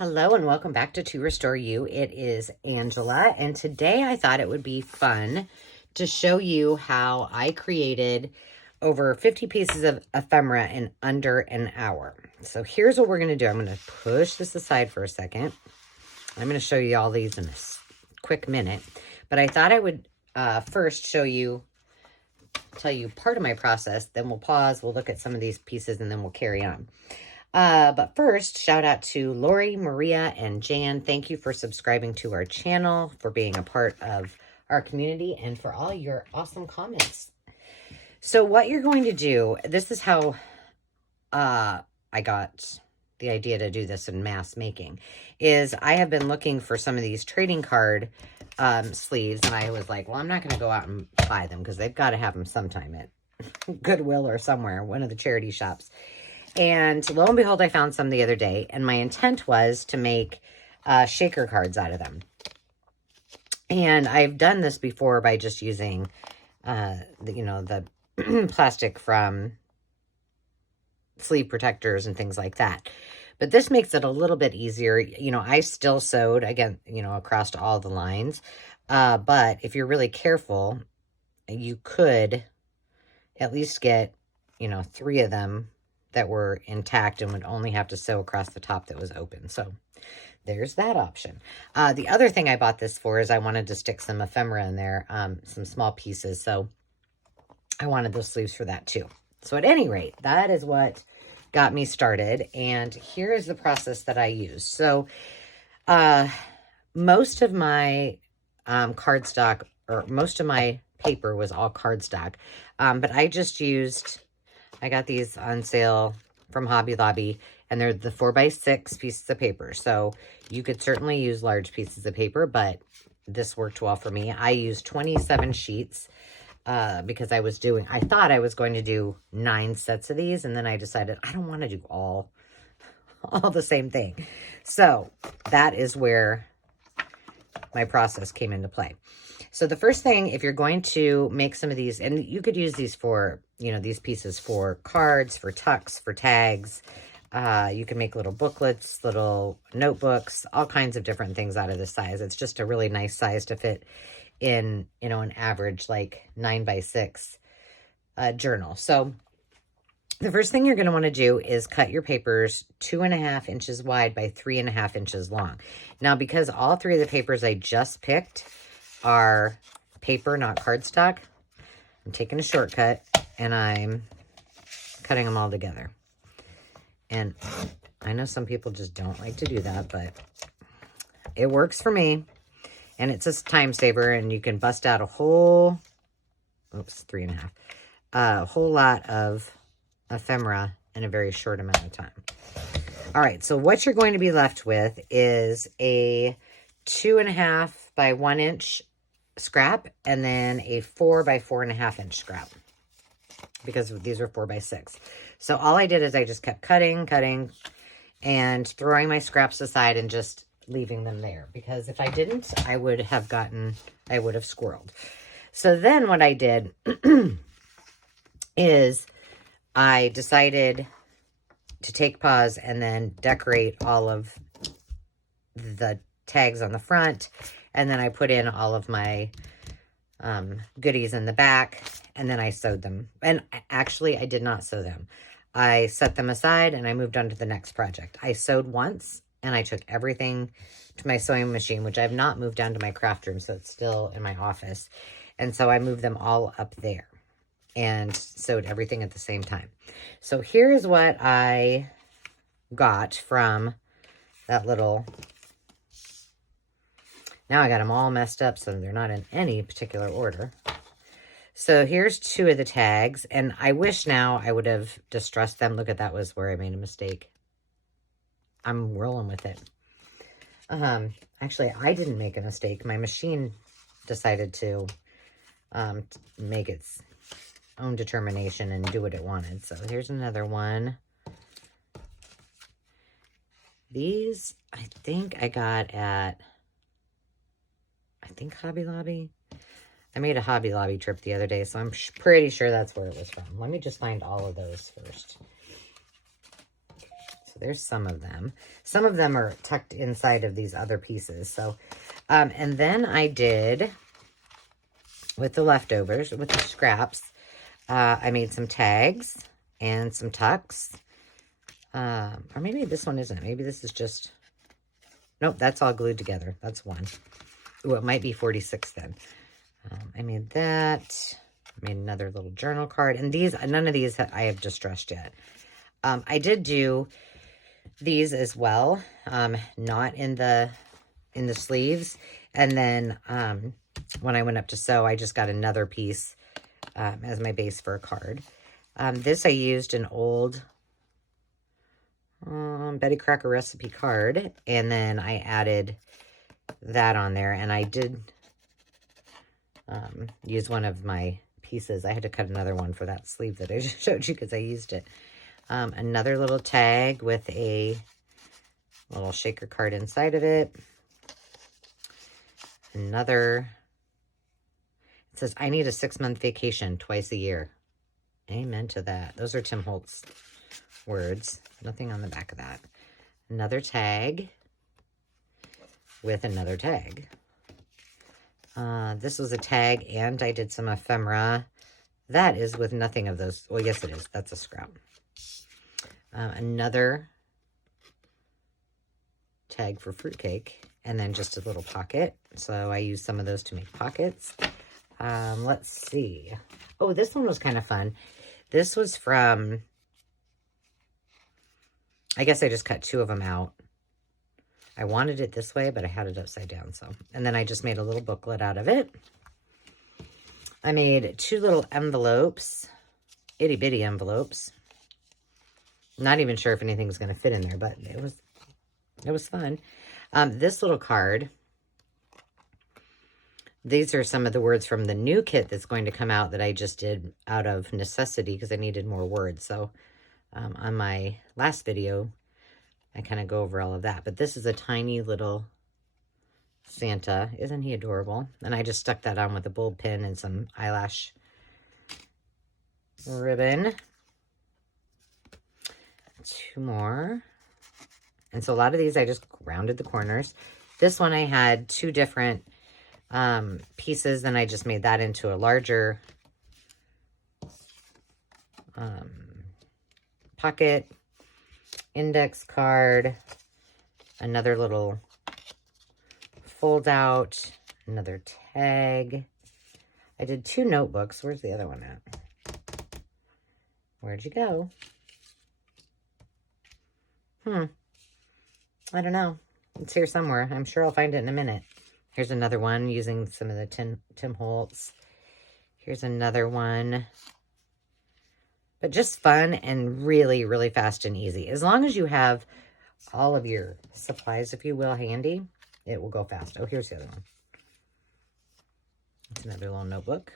Hello and welcome back to Restore You. It is Angela, and today I thought it would be fun to show you how I created over 50 pieces of ephemera in under an hour. So here's what we're going to do. I'm going to push this aside for a second. I'm going to show you all these in a quick minute, but I thought I would first tell you part of my process, then we'll pause, we'll look at some of these pieces, and then we'll carry on. But first, shout out to Lori, Maria, and Jan. Thank you for subscribing to our channel, for being a part of our community, and for all your awesome comments. So what you're going to do, this is how I got the idea to do this in mass making, is I have been looking for some of these trading card sleeves, and I was like, well, I'm not going to go out and buy them because they've got to have them sometime at Goodwill or somewhere, one of the charity shops. And lo and behold, I found some the other day, and my intent was to make shaker cards out of them. And I've done this before by just using, the plastic from sleeve protectors and things like that. But this makes it a little bit easier. I still sewed, again, across all the lines. But if you're really careful, you could at least get, 3 of them that were intact and would only have to sew across the top that was open. So there's that option. The other thing I bought this for is I wanted to stick some ephemera in there, some small pieces. So I wanted those sleeves for that too. So at any rate, that is what got me started. And here is the process that I use. So most of my cardstock, or most of my paper was all cardstock. But I just used... I got these on sale from Hobby Lobby, and they're the 4x6 pieces of paper. So you could certainly use large pieces of paper, but this worked well for me. I used 27 sheets because I thought I was going to do 9 sets of these, and then I decided I don't want to do all the same thing. So that is where my process came into play. So the first thing, if you're going to make some of these, and you could use these for, these pieces for cards, for tucks, for tags. You can make little booklets, little notebooks, all kinds of different things out of this size. It's just a really nice size to fit in, an average like 9x6 journal. So the first thing you're going to want to do is cut your papers 2.5 inches wide by 3.5 inches long. Now, because all 3 of the papers I just picked are paper, not cardstock, I'm taking a shortcut and I'm cutting them all together. And I know some people just don't like to do that, but it works for me. And it's a time saver, and you can bust out a whole, 3.5, a whole lot of ephemera in a very short amount of time. All right, so what you're going to be left with is a 2.5 by 1 inch scrap, and then a 4 by 4.5 inch scrap, because these are 4x6. So all I did is I just kept cutting, and throwing my scraps aside and just leaving them there, because if I didn't, I would have squirreled. So then what I did is I decided to take pause and then decorate all of the tags on the front, and then I put in all of my goodies in the back, and then I sewed them. And actually, I did not sew them. I set them aside, and I moved on to the next project. I sewed once, and I took everything to my sewing machine, which I've not moved down to my craft room, so it's still in my office. And so I moved them all up there and sewed everything at the same time. So here's what I got from that little... Now I got them all messed up, so they're not in any particular order. So here's 2 of the tags, and I wish now I would have distressed them. Look at that, was where I made a mistake. I'm rolling with it. Actually, I didn't make a mistake. My machine decided to make its own determination and do what it wanted. So here's another one. These, I think I got at... Hobby Lobby. I made a Hobby Lobby trip the other day, so I'm pretty sure that's where it was from. Let me just find all of those first. So there's some of them. Some of them are tucked inside of these other pieces. So, and then I did, with the leftovers, with the scraps, I made some tags and some tucks. Or maybe this one isn't. Maybe this is just, nope, that's all glued together. That's one. Ooh, it might be 46 then. I made that. I made another little journal card. And these, none of these I have distressed yet. I did do these as well, not in the sleeves. And then when I went up to sew, I just got another piece as my base for a card. This I used an old Betty Crocker recipe card, and then I added that on there, and I did use one of my pieces. I had to cut another one for that sleeve that I just showed you because I used it. Another little tag with a little shaker card inside of it. Another, it says, I need a 6-month vacation twice a year. Amen to that. Those are Tim Holtz words. Nothing on the back of that. Another tag with another tag. This was a tag, and I did some ephemera. That is with nothing of those. Well, yes, it is. That's a scrap. Another tag for fruitcake, and then just a little pocket. So I used some of those to make pockets. Let's see. Oh, this one was kind of fun. This was from, I guess I just cut 2 of them out. I wanted it this way, but I had it upside down. So, and then I just made a little booklet out of it. I made 2 little envelopes, itty bitty envelopes. Not even sure if anything's going to fit in there, but it was fun. This little card, these are some of the words from the new kit that's going to come out that I just did out of necessity because I needed more words. So on my last video, I kind of go over all of that. But this is a tiny little Santa. Isn't he adorable? And I just stuck that on with a bulb pin and some eyelash ribbon. 2 more. And so a lot of these I just rounded the corners. This one I had 2 different pieces, then I just made that into a larger pocket, index card, another little fold out, another tag. I did 2 notebooks. Where's the other one at? Where'd you go? I don't know. It's here somewhere. I'm sure I'll find it in a minute. Here's another one using some of the Tim Holtz. Here's another one. But just fun and really, really fast and easy. As long as you have all of your supplies, if you will, handy, it will go fast. Oh, here's the other one. It's another little notebook.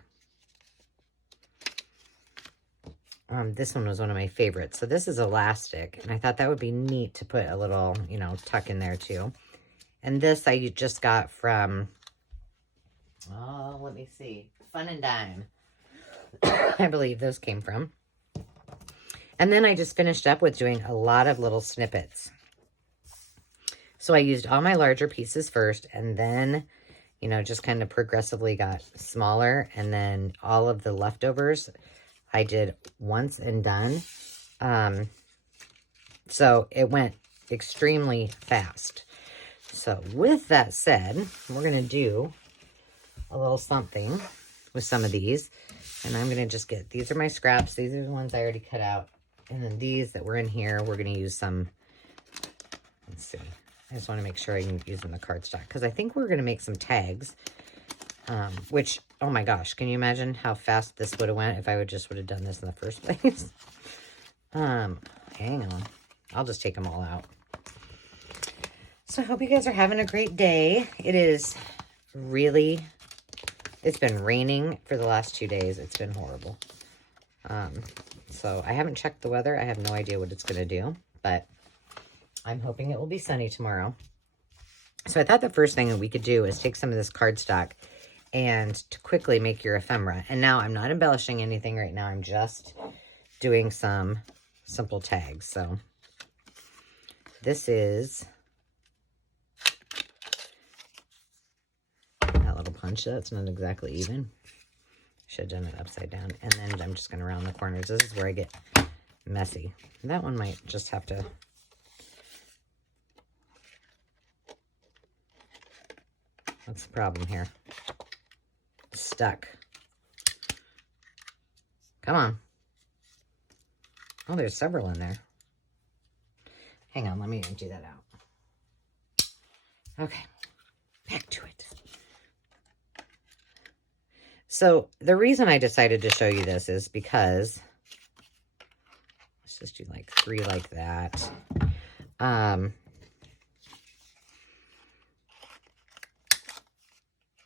This one was one of my favorites. So this is elastic, and I thought that would be neat to put a little, you know, tuck in there too. And this I just got from, oh, let me see, Fun and Dime. I believe those came from. And then I just finished up with doing a lot of little snippets. So I used all my larger pieces first, and then, you know, just kind of progressively got smaller, and then all of the leftovers I did once and done. So it went extremely fast. So with that said, we're going to do a little something with some of these. And I'm going to just get, these are my scraps. These are the ones I already cut out. And then these that were in here, we're going to use some, let's see. I just want to make sure I can use them in the cardstock, because I think we're going to make some tags. Which, oh my gosh, can you imagine how fast this would have went if I would have done this in the first place? Hang on. I'll just take them all out. So I hope you guys are having a great day. It is really, it's been raining for the last 2 days. It's been horrible. So I haven't checked the weather. I have no idea what it's going to do, but I'm hoping it will be sunny tomorrow. So I thought the first thing that we could do is take some of this cardstock and to quickly make your ephemera. And now I'm not embellishing anything right now. I'm just doing some simple tags. So this is that little punch. That's not exactly even. Should have done it upside down. And then I'm just going to round the corners. This is where I get messy. That one might just have to... What's the problem here? It's stuck. Come on. Oh, there's several in there. Hang on, let me empty that out. Okay, back to it. So the reason I decided to show you this is because, let's just do like 3 like that.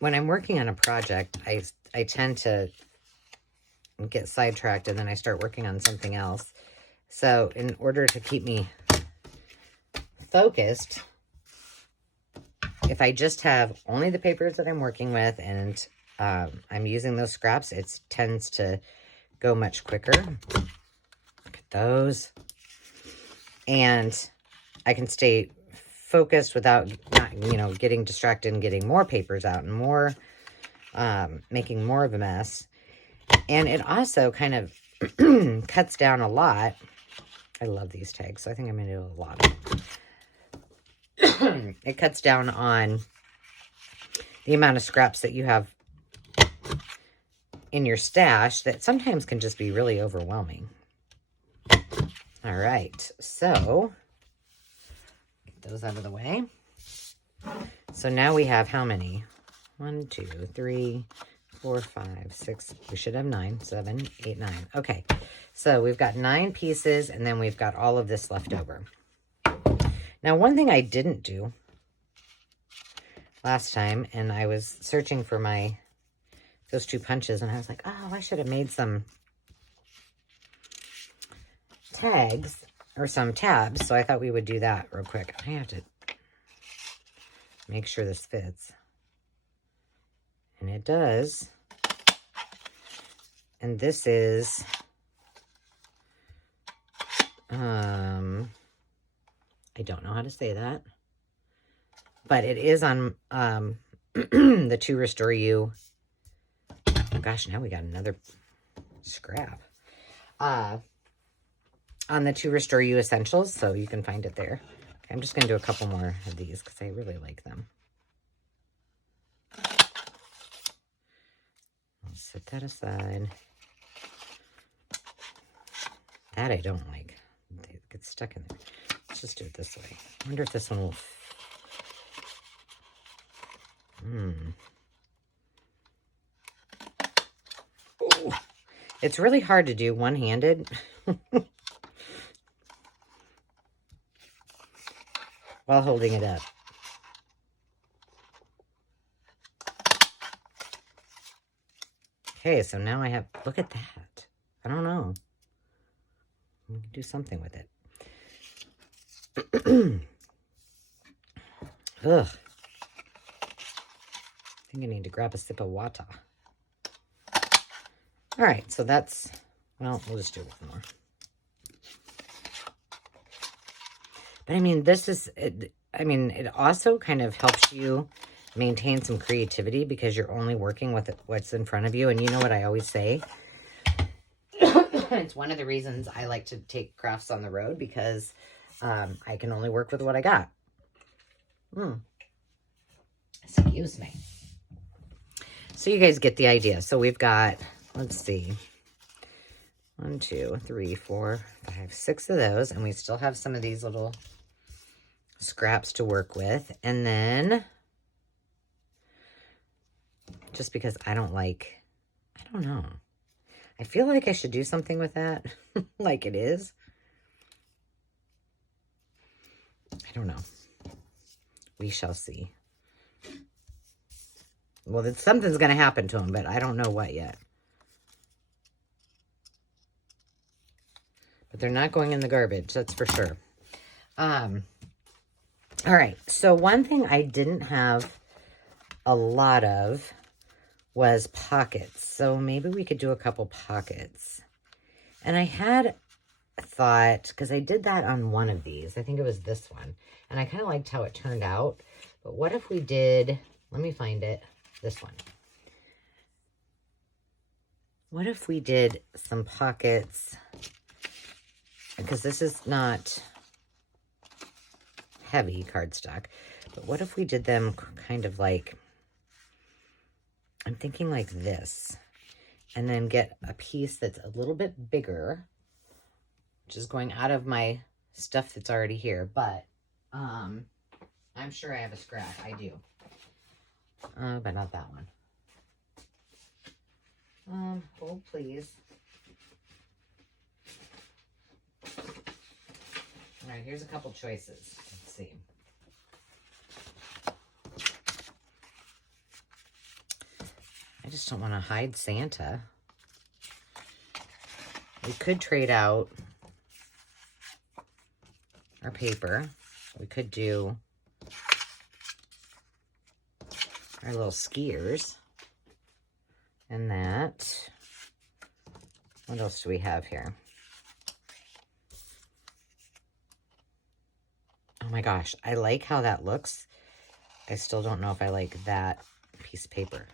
When I'm working on a project, I tend to get sidetracked and then I start working on something else. So in order to keep me focused, if I just have only the papers that I'm working with and I'm using those scraps, it tends to go much quicker. Look at those. And I can stay focused without not, getting distracted and getting more papers out and more, making more of a mess. And it also kind of cuts down a lot. I love these tags, so I think I'm going to do a lot of them. It cuts down on the amount of scraps that you have in your stash that sometimes can just be really overwhelming. All right, so get those out of the way. So now we have how many? 1, 2, 3, 4, 5, 6. We should have 9, 7, 8, 9. Okay, so we've got 9 pieces, and then we've got all of this left over. Now, one thing I didn't do last time, and I was searching for those 2 punches, and I was like, oh, I should have made some tags or some tabs. So I thought we would do that real quick. I have to make sure this fits. And it does. And this is, I don't know how to say that, but it is on the To Restore You. Oh gosh, now we got another scrap. On the To Restore You Essentials, so you can find it there. Okay, I'm just going to do a couple more of these because I really like them. I'll set that aside. That I don't like. It gets stuck in there. Let's just do it this way. I wonder if this one will... Ooh. It's really hard to do one-handed. While holding it up. Okay, so now I have... Look at that. I don't know. We can do something with it. Ugh. I think I need to grab a sip of water. All right, so that's... Well, we'll just do one more. But I mean, this is... it also kind of helps you maintain some creativity because you're only working with what's in front of you. And you know what I always say? It's one of the reasons I like to take crafts on the road because I can only work with what I got. Excuse me. So you guys get the idea. So we've got, let's see, 1, 2, 3, 4, 5, 6 of those. And we still have some of these little scraps to work with. And then, just because I don't know. I feel like I should do something with that, like it is. I don't know. We shall see. Well, something's going to happen to them, but I don't know what yet. But they're not going in the garbage, that's for sure. All right, so one thing I didn't have a lot of was pockets. So maybe we could do a couple pockets. And I had thought, because I did that on one of these, I think it was this one, and I kind of liked how it turned out. But what if we did, let me find it, this one. What if we did some pockets, because this is not heavy cardstock, but what if we did them kind of like, I'm thinking like this, and then get a piece that's a little bit bigger, which is going out of my stuff that's already here, but I'm sure I have a scrap. I do. But not that one. Hold please. All right, here's a couple choices. Let's see. I just don't want to hide Santa. We could trade out our paper. We could do our little skiers. And that. What else do we have here? Oh my gosh, I like how that looks. I still don't know if I like that piece of paper.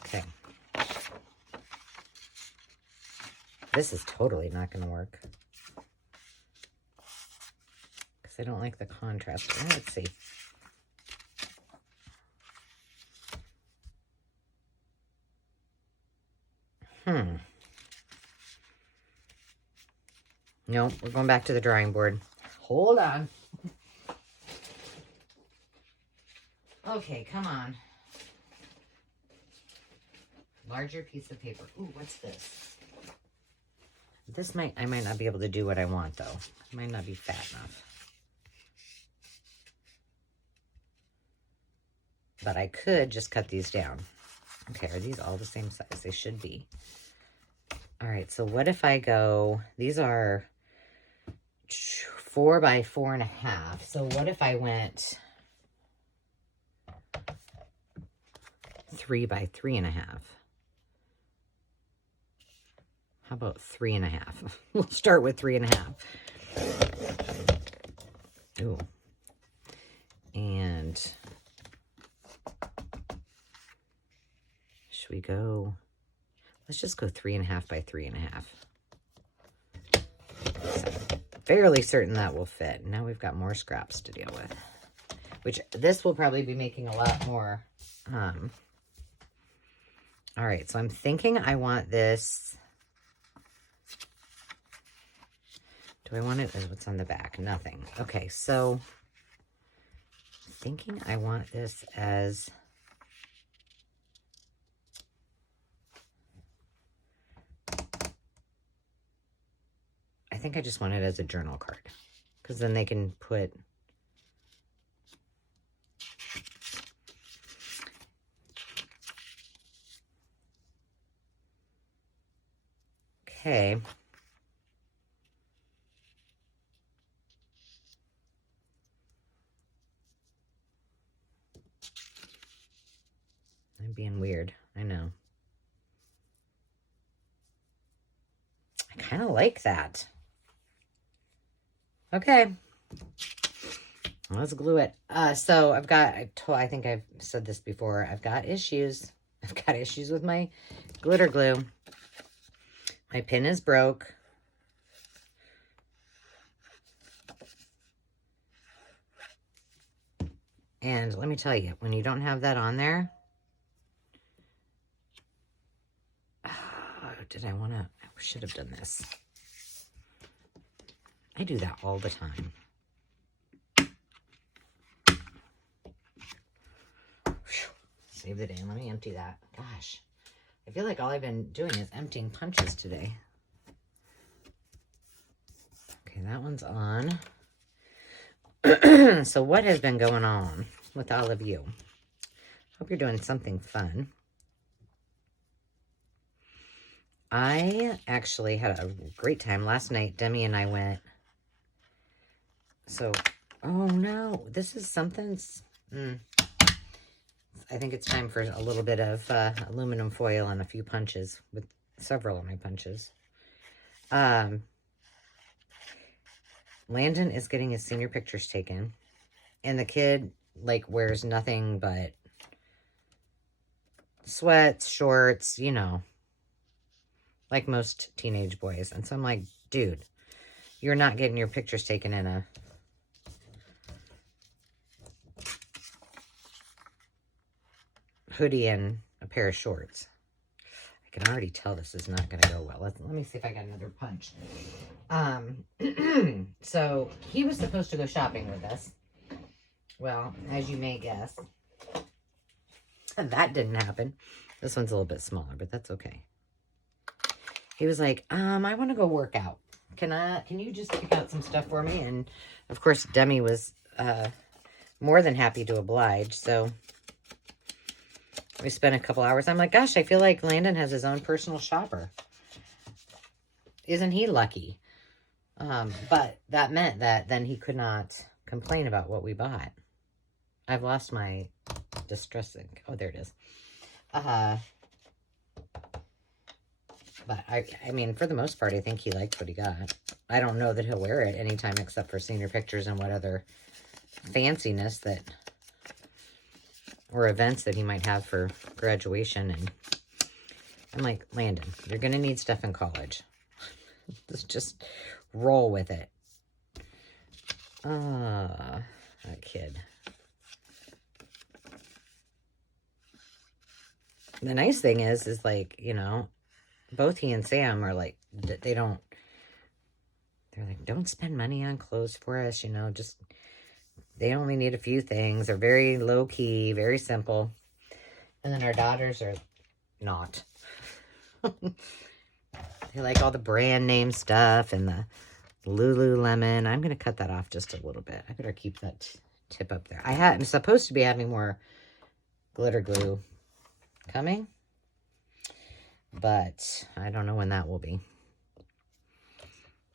Okay. This is totally not going to work. Because I don't like the contrast. Let's see. No, we're going back to the drawing board. Hold on. Okay, come on. Larger piece of paper. Ooh, what's this? This I might not be able to do what I want, though. It might not be fat enough. But I could just cut these down. Okay, are these all the same size? They should be. All right, so what if I go, these are 4 by 4.5. So what if I went 3 by 3.5? How about 3.5? We'll start with 3.5. Ooh. And should we go, let's just go 3.5 by 3.5. Fairly certain that will fit. Now we've got more scraps to deal with, which this will probably be making a lot more. All right, so I'm thinking I want this. Do I want it as what's on the back? Nothing. Okay, so thinking I want this as, I think I just want it as a journal card, because then they can put, okay. I'm being weird, I know. I kind of like that. Okay. Let's glue it. So I've got, I think I've said this before, I've got issues. I've got issues with my glitter glue. My pin is broke. And let me tell you, when you don't have that on there, did I want to, I should have done this. I do that all the time. Save the day. Let me empty that. Gosh, I feel like all I've been doing is emptying punches today. Okay, that one's on. So what has been going on with all of you? Hope you're doing something fun. I actually had a great time last night. Demi and I went. So, oh no, this is something's. I think it's time for a little bit of aluminum foil and a few punches with several of my punches. Landon is getting his senior pictures taken. And the kid, like, wears nothing but sweats, shorts, you know, like most teenage boys. And so I'm like, dude, you're not getting your pictures taken in a hoodie and a pair of shorts. I can already tell this is not going to go well. Let me see if I got another punch. So he was supposed to go shopping with us. Well, as you may guess, that didn't happen. This one's a little bit smaller, but that's okay. He was like, I want to go work out. Can you just pick out some stuff for me? And of course, Demi was more than happy to oblige. So we spent a couple hours. I'm like, gosh, I feel like Landon has his own personal shopper. Isn't he lucky? But that meant that then he could not complain about what we bought. I've lost my distressing. Oh, there it is. But I mean, for the most part, I think he liked what he got. I don't know that he'll wear it anytime except for senior pictures and what other fanciness that, or events that he might have for graduation. And I'm like, Landon, you're going to need stuff in college. Just roll with it. That kid. The nice thing is like, you know, both he and Sam are like, they're like, don't spend money on clothes for us, you know, just, they only need a few things. They're very low key, very simple. And then our daughters are not. They like all the brand name stuff and the Lululemon. I'm going to cut that off just a little bit. I better keep that tip up there. I'm supposed to be having more glitter glue coming, but I don't know when that will be.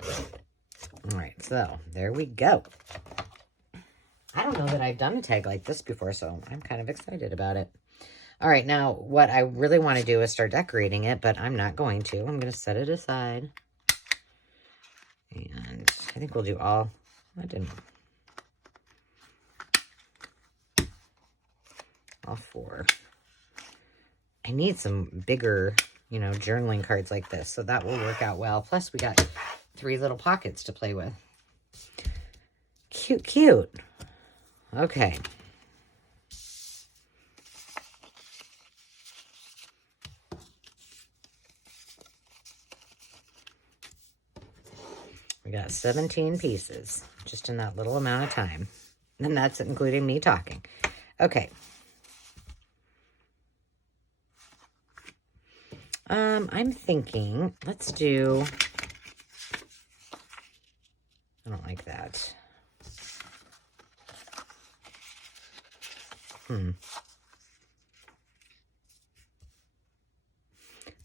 All right, so there we go. I don't know that I've done a tag like this before, so I'm kind of excited about it. All right, now what I really want to do is start decorating it, but I'm not going to. I'm going to set it aside. And I think we'll do all, all four. I need some bigger, you know, journaling cards like this, so that will work out well. Plus, we got 3 little pockets to play with. Cute, cute. Okay. We got 17 pieces just in that little amount of time. And that's including me talking. Okay. I'm thinking, let's do, I don't like that.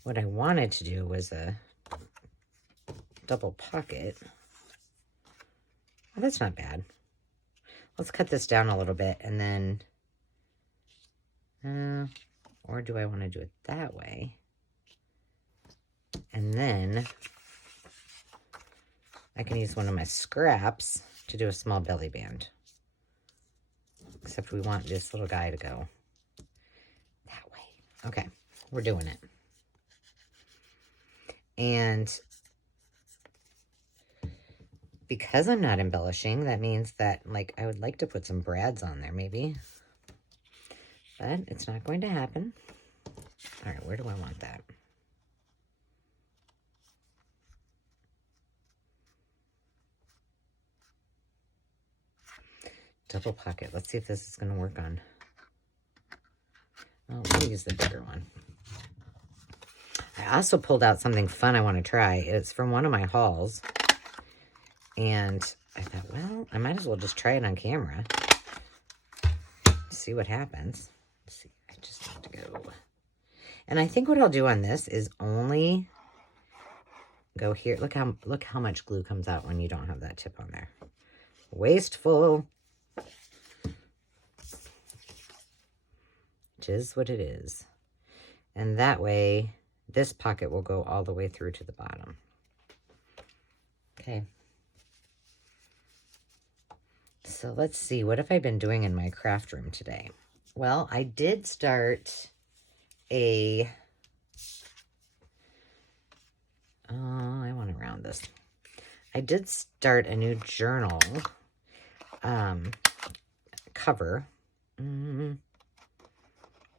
What I wanted to do was a double pocket. Oh, that's not bad. Let's cut this down a little bit and then, or do I want to do it that way? And then I can use one of my scraps to do a small belly band. Except we want this little guy to go that way. Okay, we're doing it. And because I'm not embellishing, that means that, like, I would like to put some brads on there, maybe. But it's not going to happen. All right, where do I want that? Double pocket. Let's see if this is going to work on. Oh, let me use the bigger one. I also pulled out something fun I want to try. It's from one of my hauls. And I thought, well, I might as well just try it on camera. See what happens. Let's see, I just have to go. And I think what I'll do on this is only go here. Look how much glue comes out when you don't have that tip on there. Wasteful. Which is what it is. And that way, this pocket will go all the way through to the bottom. Okay. So let's see, what have I been doing in my craft room today? Well, I did start I want to round this. I did start a new journal cover.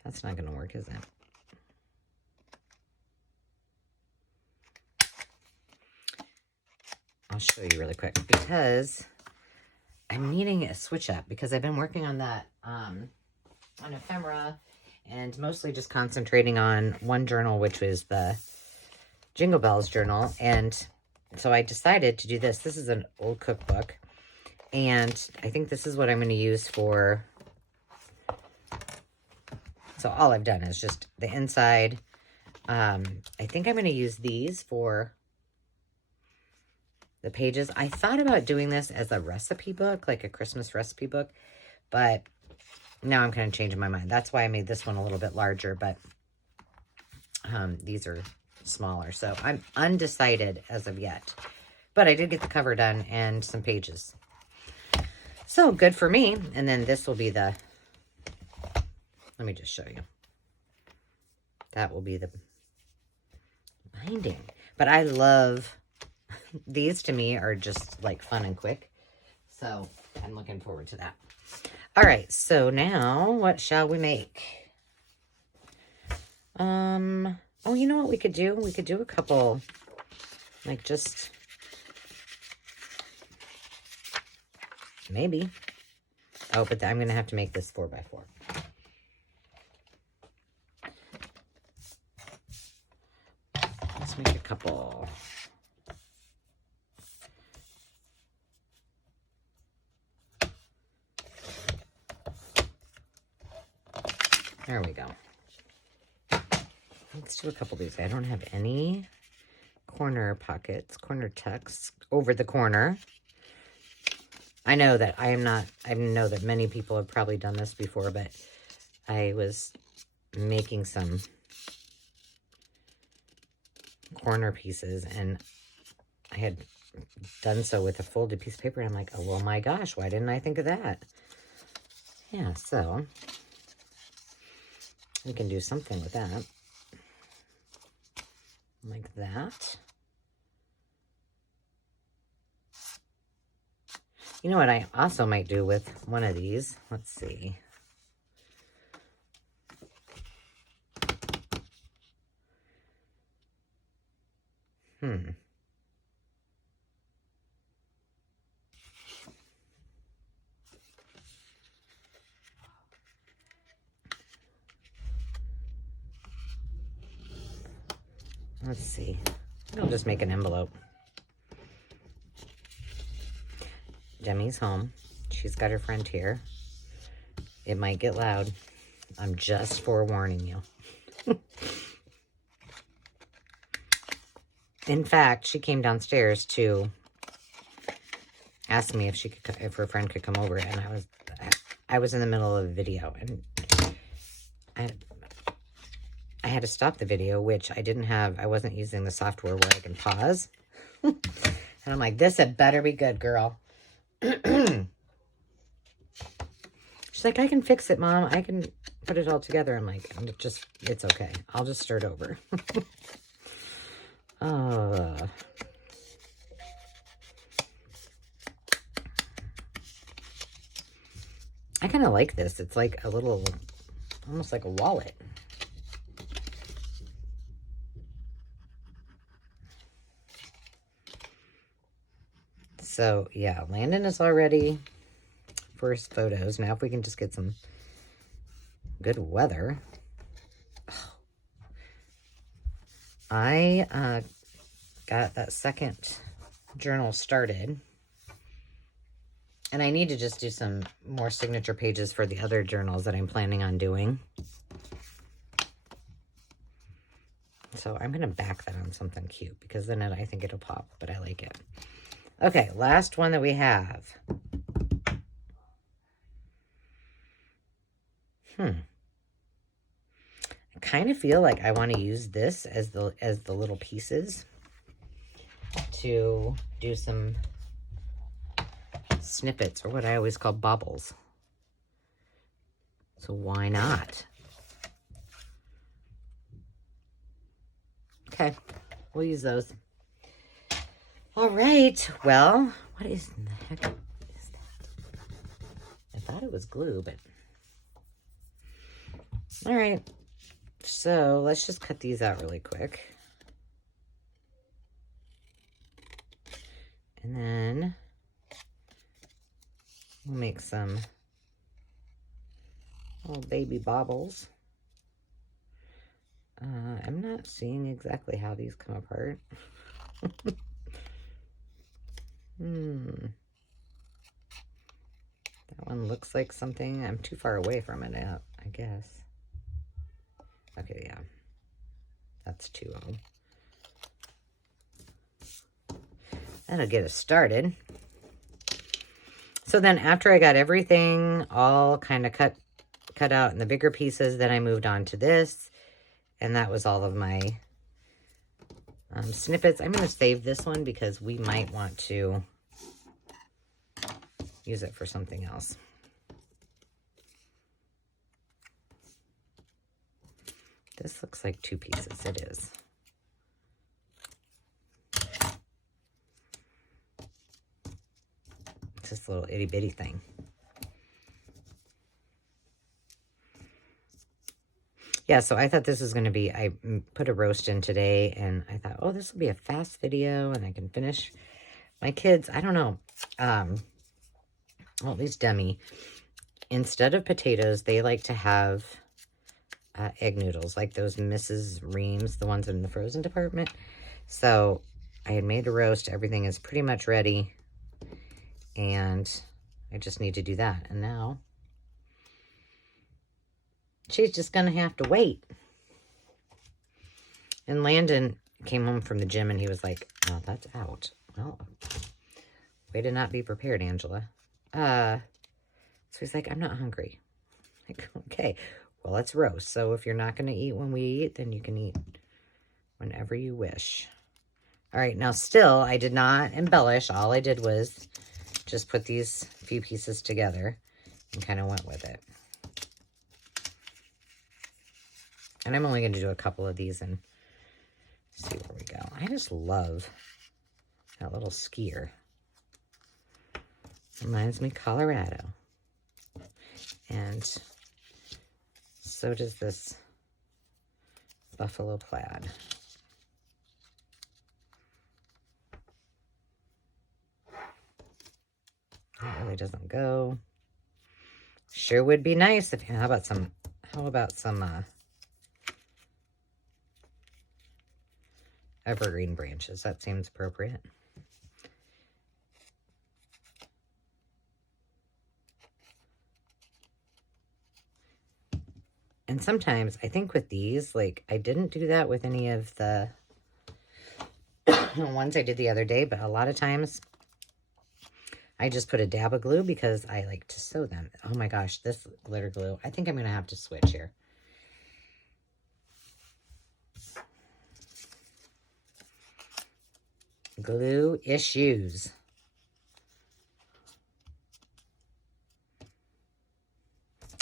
That's not going to work, is it? I'll show you really quick because I'm needing a switch up because I've been working on that on ephemera and mostly just concentrating on one journal, which was the Jingle Bells journal. And so I decided to do this. This is an old cookbook. And I think this is what I'm going to use for. So all I've done is just the inside. I think I'm going to use these for the pages. I thought about doing this as a recipe book, like a Christmas recipe book, but now I'm kind of changing my mind. That's why I made this one a little bit larger, but these are smaller. So I'm undecided as of yet, but I did get the cover done and some pages. So good for me. And then this will be the, let me just show you. That will be the binding. But I love, these to me are just like fun and quick. So I'm looking forward to that. All right, so now what shall we make? Oh, you know what we could do? We could do a couple, like just, maybe. Oh, but I'm going to have to make this 4x4. Let's make a couple. There we go. Let's do a couple of these. I don't have any corner pockets, corner tucks over the corner. I know that I know that many people have probably done this before, but I was making some corner pieces and I had done so with a folded piece of paper. And I'm like, oh, well, my gosh, why didn't I think of that? Yeah, so we can do something with that. Like that. You know what I also might do with one of these? Let's see. Let's see. I'll just make an envelope. Demi's home. She's got her friend here. It might get loud. I'm just forewarning you. In fact, she came downstairs to ask me if she could, if her friend could come over, and I was in the middle of a video, and I had to stop the video, which I didn't have. I wasn't using the software where I can pause. And I'm like, this had better be good, girl. She's like, I can fix it, Mom. I can put it all together. I'm like, it's okay. I'll just start over. I kind of like this. It's like a little, almost like a wallet. So, yeah, Landon is all ready for his photos. Now, if we can just get some good weather. Oh. I got that second journal started. And I need to just do some more signature pages for the other journals that I'm planning on doing. So I'm going to back that on something cute because then I think it'll pop, but I like it. Okay, last one that we have. I kind of feel like I want to use this as the little pieces to do some snippets, or what I always call bubbles. So why not? Okay, we'll use those. All right, well, what is in the heck is that? I thought it was glue, but... All right, so let's just cut these out really quick. And then we'll make some little baby baubles. I'm not seeing exactly how these come apart. That one looks like something. I'm too far away from it, I guess. Okay, yeah. That's two of them. That'll get us started. So then after I got everything all kind of cut out in the bigger pieces, then I moved on to this. And that was all of my snippets. I'm going to save this one because we might want to use it for something else. This looks like two pieces. It is. It's this little itty bitty thing. Yeah, so I thought this was going to be, I put a roast in today, and I thought, oh, this will be a fast video, and I can finish. My kids, I don't know, well, at least Demi, instead of potatoes, they like to have egg noodles, like those Mrs. Reams, the ones in the frozen department. So I had made the roast. Everything is pretty much ready, and I just need to do that. And now she's just going to have to wait. And Landon came home from the gym, and he was like, oh, that's out. Well, way to not be prepared, Angela. So he's like, I'm not hungry. Like, okay, well, it's roast. So if you're not going to eat when we eat, then you can eat whenever you wish. All right, now still, I did not embellish. All I did was just put these few pieces together and kind of went with it. And I'm only going to do a couple of these and see where we go. I just love that little skier. Reminds me Colorado. And so does this buffalo plaid. That really doesn't go. Sure would be nice if, how about some evergreen branches. That seems appropriate. And sometimes, I think with these, like, I didn't do that with any of the ones I did the other day, but a lot of times I just put a dab of glue because I like to sew them. Oh my gosh, this glitter glue. I think I'm going to have to switch here. Glue issues.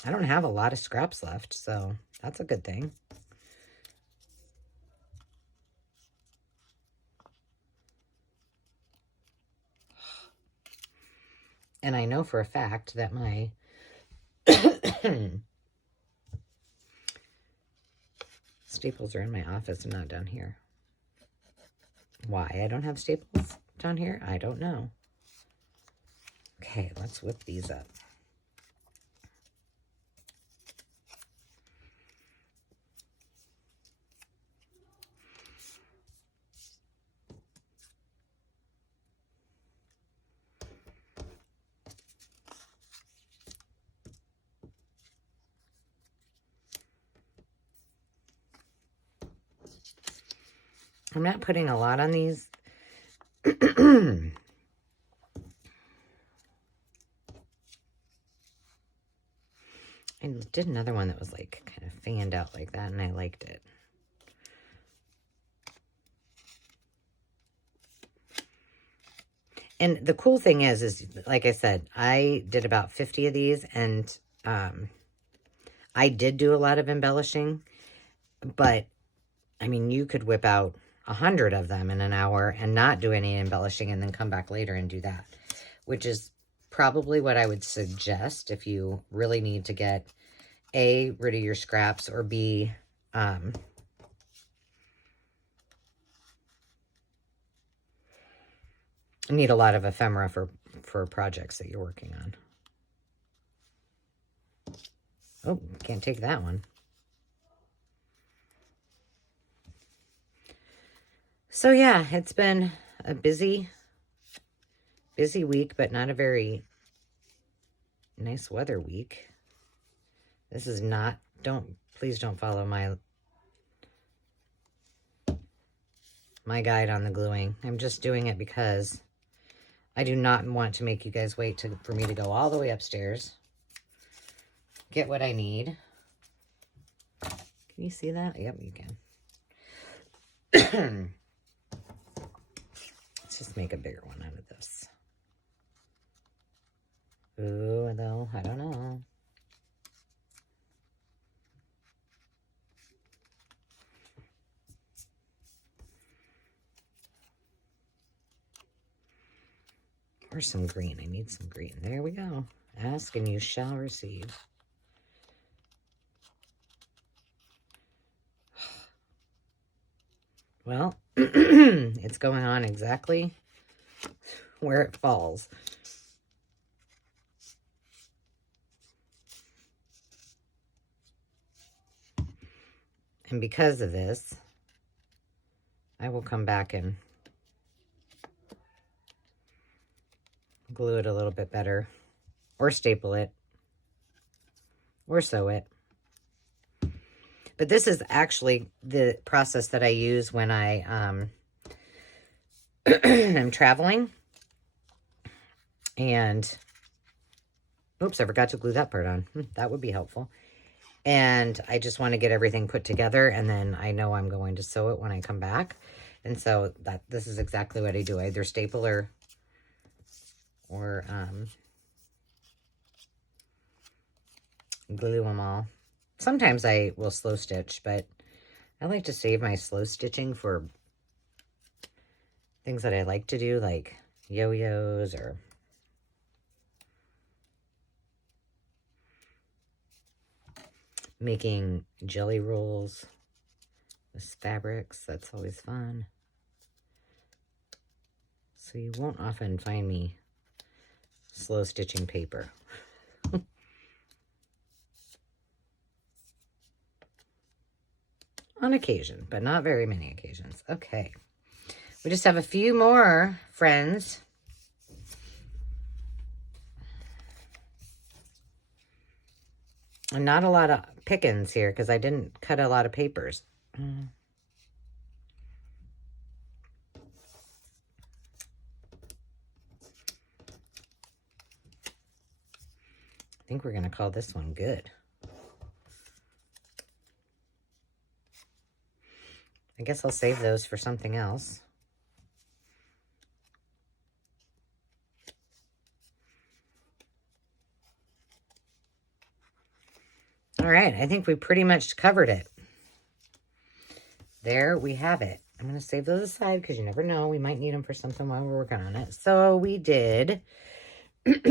I don't have a lot of scraps left, so that's a good thing. And I know for a fact that my staples are in my office and not down here. Why I don't have staples down here, I don't know. Okay, let's whip these up. I'm not putting a lot on these. I did another one that was like kind of fanned out like that, and I liked it. And the cool thing is like I said, I did about 50 of these, and I did do a lot of embellishing, but I mean, you could whip out 100 of them in an hour and not do any embellishing and then come back later and do that, which is probably what I would suggest if you really need to get A, rid of your scraps, or B, need a lot of ephemera for projects that you're working on. Oh, can't take that one. So yeah, it's been a busy week, but not a very nice weather week. This is not, please don't follow my guide on the gluing. I'm just doing it because I do not want to make you guys wait for me to go all the way upstairs, get what I need. Can you see that? Yep, you can. Let's just make a bigger one out of this. Ooh, though, I don't know. Or some green. I need some green. There we go. Ask and you shall receive. Well, it's going on exactly where it falls. And because of this, I will come back and glue it a little bit better, or staple it, or sew it. But this is actually the process that I use when I am traveling. And, oops, I forgot to glue that part on. That would be helpful. And I just want to get everything put together, and then I know I'm going to sew it when I come back. And so this is exactly what I do. I either staple or glue them all. Sometimes I will slow stitch, but I like to save my slow stitching for things that I like to do, like yo-yos or making jelly rolls with fabrics. That's always fun. So you won't often find me slow stitching paper. On occasion, but not very many occasions. Okay. We just have a few more friends. And not a lot of pickings here because I didn't cut a lot of papers. I think we're going to call this one good. I guess I'll save those for something else. All right, I think we pretty much covered it. There we have it. I'm going to save those aside because you never know. We might need them for something while we're working on it. So we did, let's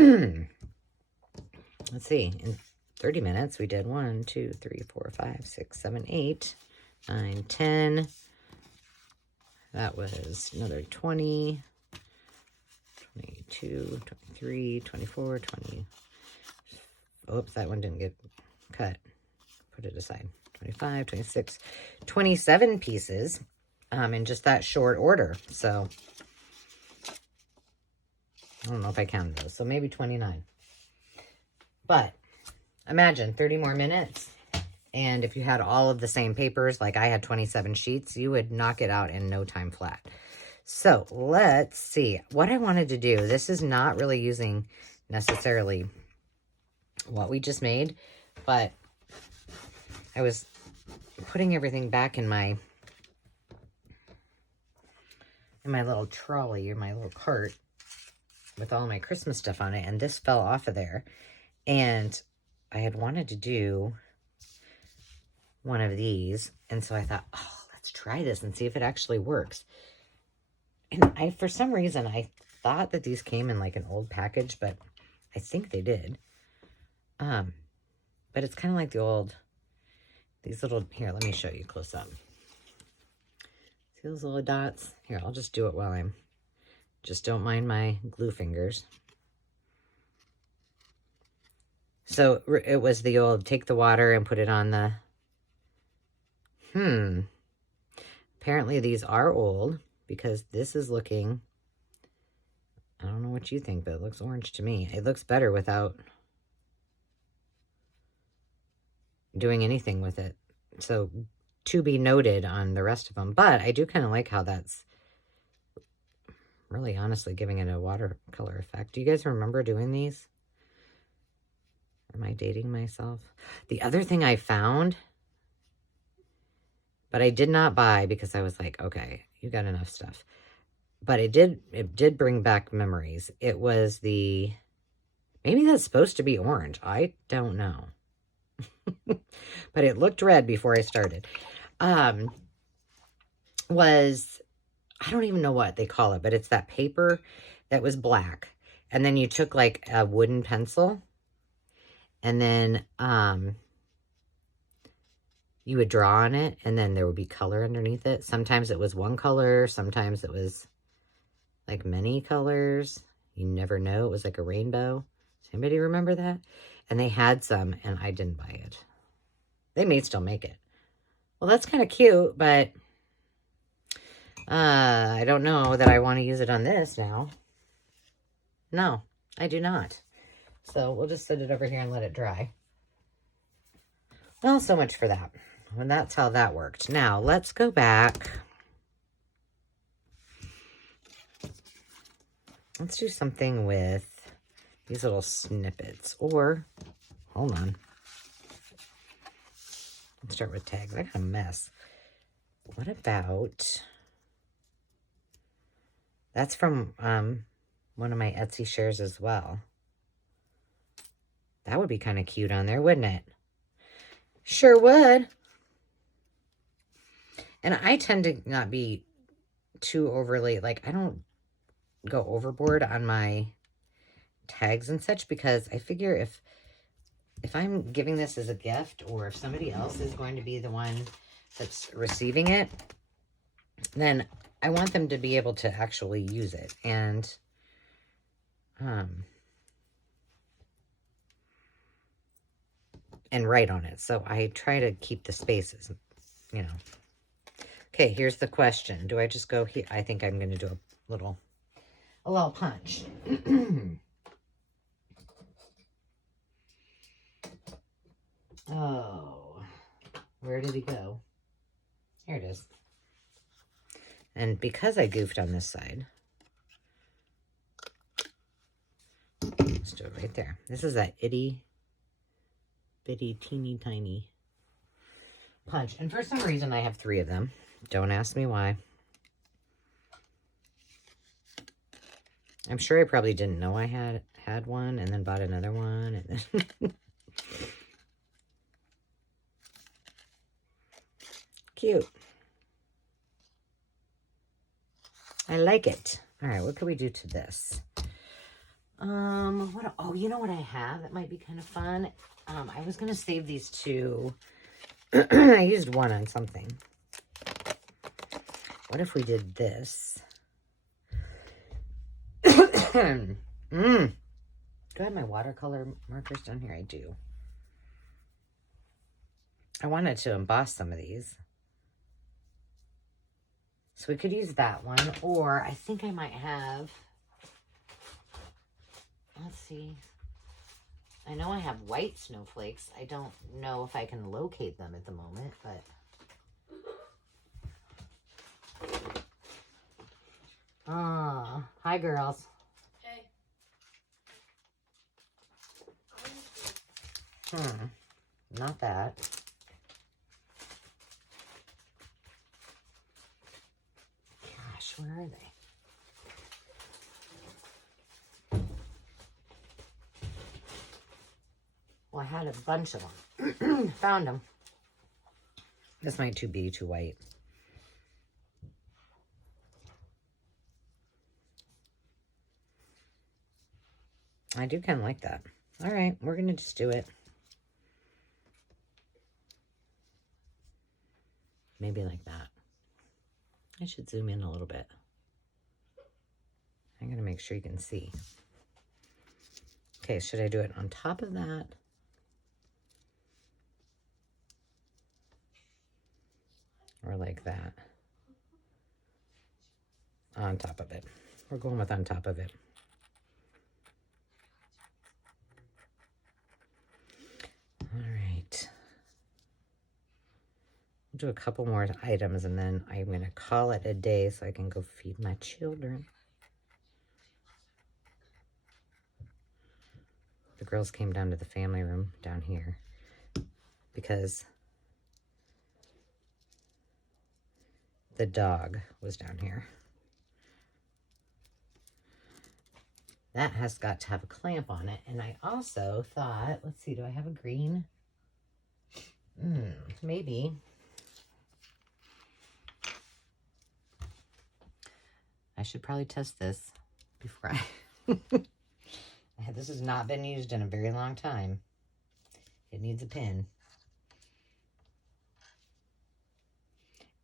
see, in 30 minutes, we did 1, 2, 3, 4, 5, 6, 7, 8, 9, 10. That was another 20, 22, 23, 24, 20. Oops, that one didn't get cut. Put it aside. 25, 26, 27 pieces in just that short order. So I don't know if I counted those. So maybe 29. But imagine 30 more minutes. And if you had all of the same papers, like I had 27 sheets, you would knock it out in no time flat. So let's see what I wanted to do. This is not really using necessarily what we just made, but I was putting everything back in my little trolley, or my little cart. with all my Christmas stuff on it, and this fell off of there. And I had wanted to do one of these, and so I thought, oh, let's try this and see if it actually works. And for some reason, I thought that these came in like an old package, but I think they did. But it's kind of like the old, these little, here, let me show you close up. See those little dots? Here, I'll just do it while I'm, just don't mind my glue fingers. So it was the old, take the water and put it on the, apparently these are old, because this is looking, I don't know what you think, but it looks orange to me. It looks better without doing anything with it. So to be noted on the rest of them. But I do kind of like how that's really honestly giving it a watercolor effect. Do you guys remember doing these? Am I dating myself? The other thing I found, but I did not buy because I was like, okay, you got enough stuff. But it did bring back memories. It was maybe that's supposed to be orange. I don't know. But it looked red before I started. Was, I don't even know what they call it, but it's that paper that was black. And then you took like a wooden pencil, and then you would draw on it, and then there would be color underneath it. Sometimes it was one color, sometimes it was like many colors. You never know. It was like a rainbow. Does anybody remember that? And they had some, and I didn't buy it. They may still make it. Well, that's kind of cute, but I don't know that I want to use it on this now. No, I do not. So we'll just set it over here and let it dry. Well, so much for that. And that's how that worked. Now, let's go back. Let's do something with these little snippets. Or, hold on. Let's start with tags. I got a mess. What about, that's from one of my Etsy shares as well. That would be kind of cute on there, wouldn't it? Sure would. And I tend to not be too overly, like, I don't go overboard on my tags and such, because I figure if I'm giving this as a gift, or if somebody else is going to be the one that's receiving it, then I want them to be able to actually use it and write on it. So I try to keep the spaces, you know. Okay, here's the question. Do I just go here? I think I'm going to do a little punch. Oh, where did he go? Here it is. And because I goofed on this side, let's do it right there. This is that itty bitty teeny tiny punch. And for some reason I have 3 of them. Don't ask me why. I'm sure I probably didn't know I had one, and then bought another one, and then cute. I like it. All right, what can we do to this? What? Oh, you know what I have that might be kind of fun? I was going to save these 2. I used one on something. What if we did this? Do I have my watercolor markers down here? I do. I wanted to emboss some of these. So we could use that one, or I think I might have, let's see. I know I have white snowflakes. I don't know if I can locate them at the moment, but oh, hi girls. Hey. Not that. Gosh, where are they? Well, I had a bunch of them. Found them. This might be too white. I do kind of like that. All right, we're going to just do it. Maybe like that. I should zoom in a little bit. I'm going to make sure you can see. Okay, should I do it on top of that? Or like that? On top of it. We're going with on top of it. All right. We'll do a couple more items and then I'm going to call it a day so I can go feed my children. The girls came down to the family room down here because the dog was down here. That has got to have a clamp on it. And I also thought, let's see, do I have a green? Maybe. I should probably test this before I... This has not been used in a very long time. It needs a pin.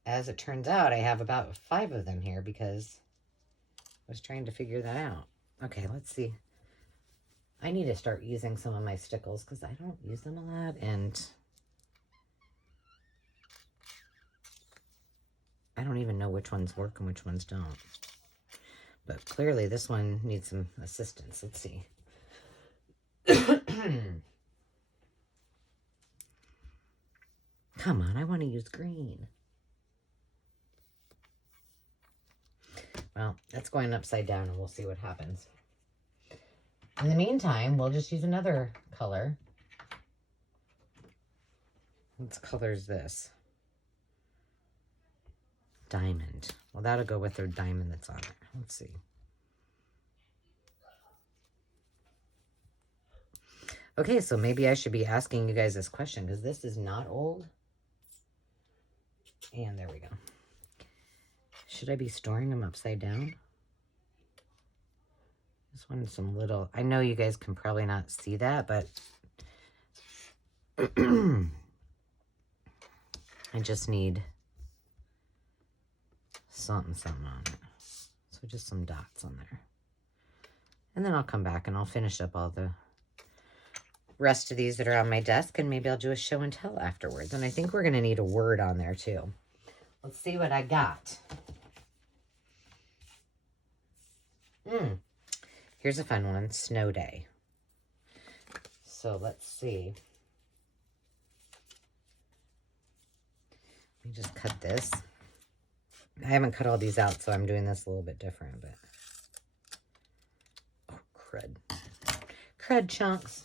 As it turns out, I have about 5 of them here because I was trying to figure that out. Okay, let's see. I need to start using some of my stickles because I don't use them a lot, and I don't even know which ones work and which ones don't. But clearly this one needs some assistance. Let's see. Come on, I want to use green. Well, that's going upside down and we'll see what happens. In the meantime, we'll just use another color. What color is this? Diamond. Well, that'll go with their diamond that's on it. Let's see. Okay, so maybe I should be asking you guys this question because this is not old. And there we go. Should I be storing them upside down? This one's some little... I know you guys can probably not see that, but... I just need something on it. So just some dots on there. And then I'll come back and I'll finish up all the rest of these that are on my desk, and maybe I'll do a show and tell afterwards. And I think we're going to need a word on there too. Let's see what I got. Here's a fun one, snow day. So let's see. Let me just cut this. I haven't cut all these out, so I'm doing this a little bit different, but oh, crud. Crud chunks.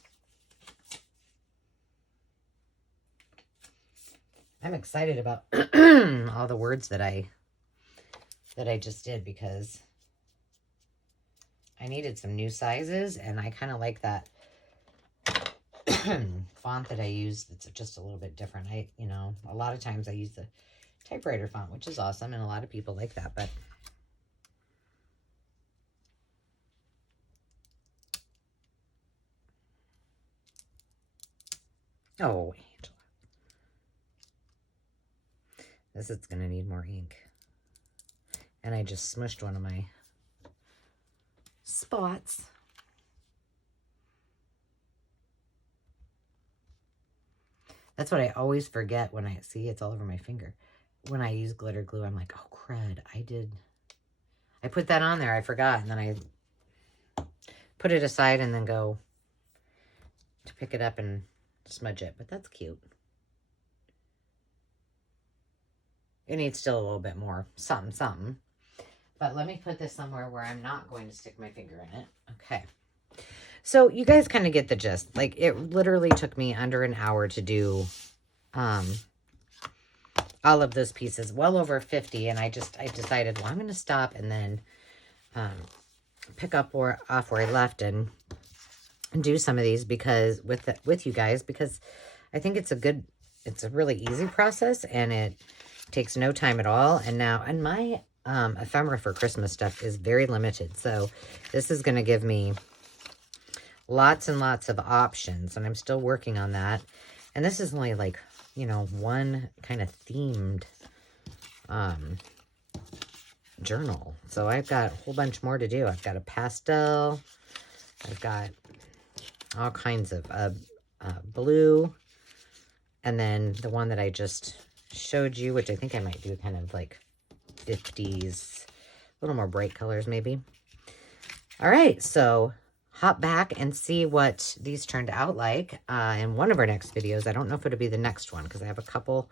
I'm excited about all the words that I just did because I needed some new sizes, and I kind of like that font that I use. It's just a little bit different. You know, a lot of times I use the typewriter font, which is awesome, and a lot of people like that, but oh, Angela. This is going to need more ink. And I just smushed one of my spots. That's what I always forget when I see it's all over my finger. When I use glitter glue, I'm like, oh, crud, I put that on there. I forgot. And then I put it aside and then go to pick it up and smudge it. But that's cute. It needs still a little bit more. Something. But let me put this somewhere where I'm not going to stick my finger in it. Okay. So you guys kind of get the gist. Like, it literally took me under an hour to do all of those pieces. Well over 50. And I decided, well, I'm going to stop and then pick up off where I left. And do some of these because with you guys, because I think it's a really easy process, and it takes no time at all. And my ephemera for Christmas stuff is very limited. So this is going to give me lots and lots of options, and I'm still working on that. And this is only like, you know, one kind of themed journal. So I've got a whole bunch more to do. I've got a pastel. I've got all kinds of blue. And then the one that I just showed you, which I think I might do kind of like 50s, a little more bright colors maybe. All right, so hop back and see what these turned out like in one of our next videos. I don't know if it'll be the next one because I have a couple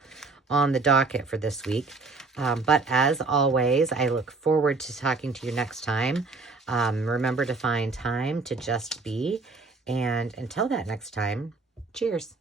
on the docket for this week. But as always, I look forward to talking to you next time. Remember to find time to just be. And until that next time, cheers.